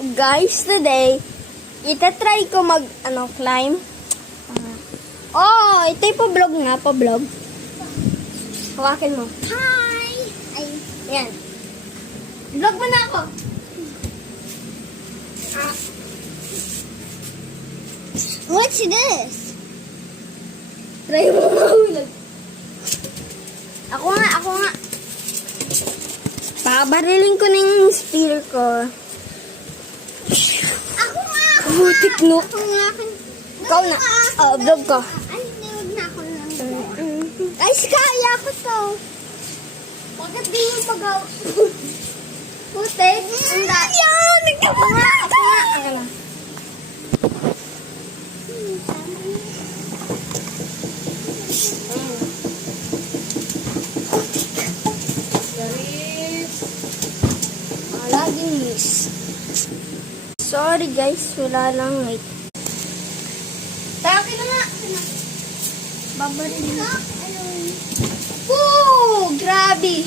Guys, today, itatry ko climb. Oh, ito yung pa-vlog nga, pa-vlog. Hawakin mo. Hi! Ay, Yan. Vlog mo na ako. what's this? Try mo mahulog. Ako nga. Pabarilin ko na yung spear ko. Ako nga! Butik no. Ako nga! Ikaw na. Oh, vlog ko. Ay, niwag na ako lang. Ay, kaya ko to. Bakit di mo pag-out? Putik. Yan! Nagkabala! Ako nga. Laging miss. Sorry guys, wala lang wait. Taki na nga. Babarilin na. Oh, grabe.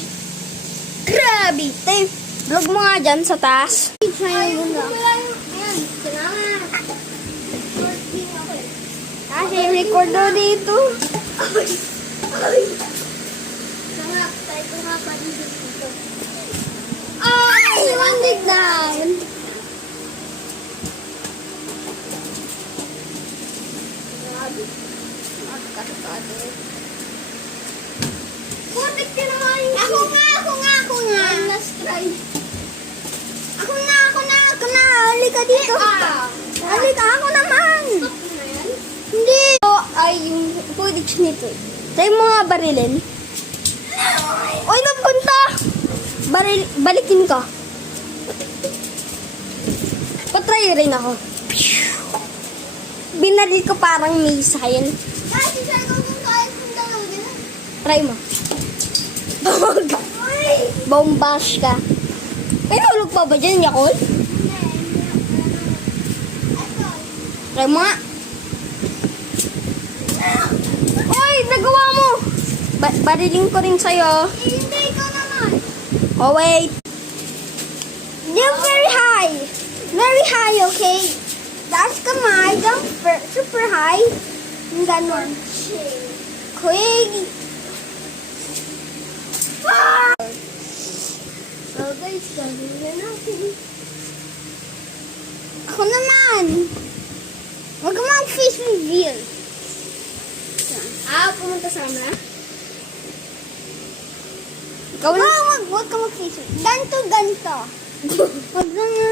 Grabe. Tay, vlog mo nga dyan sa taas. Ay, wala. Ayan, salamat. Kasi record daw dito. Tayo ko nga pa dito. Ay, wandig na. Grabe. Putik ka naman. Ako nga. Last try. Ako na. Halika dito. Halika, ako naman. Stop na yan. Hindi. Ito ay yung footage nito. Tayo mo nga barilin. Oy, napunta! Balikin ko. Patry rin ako. Binaril ko parang missile. Kasi sa'yo kung kahit kung dalawa din. Try mo. Bombash ka. May hulog pa ba dyan, Yakol? Try mo nga. Oy, nagawa mo! Barilin ko rin sa'yo. Hindi, ikaw naman. Oh, wait. You're very high. Very high, okay? That's kamay. Jump super high. Yung ganon. Quick. So, guys, gagawin na natin. Ako naman. Huwag ka mag-face reveal. Pumunta sana. Huwag ka mag-face reveal. Ganto. Huwag na nga.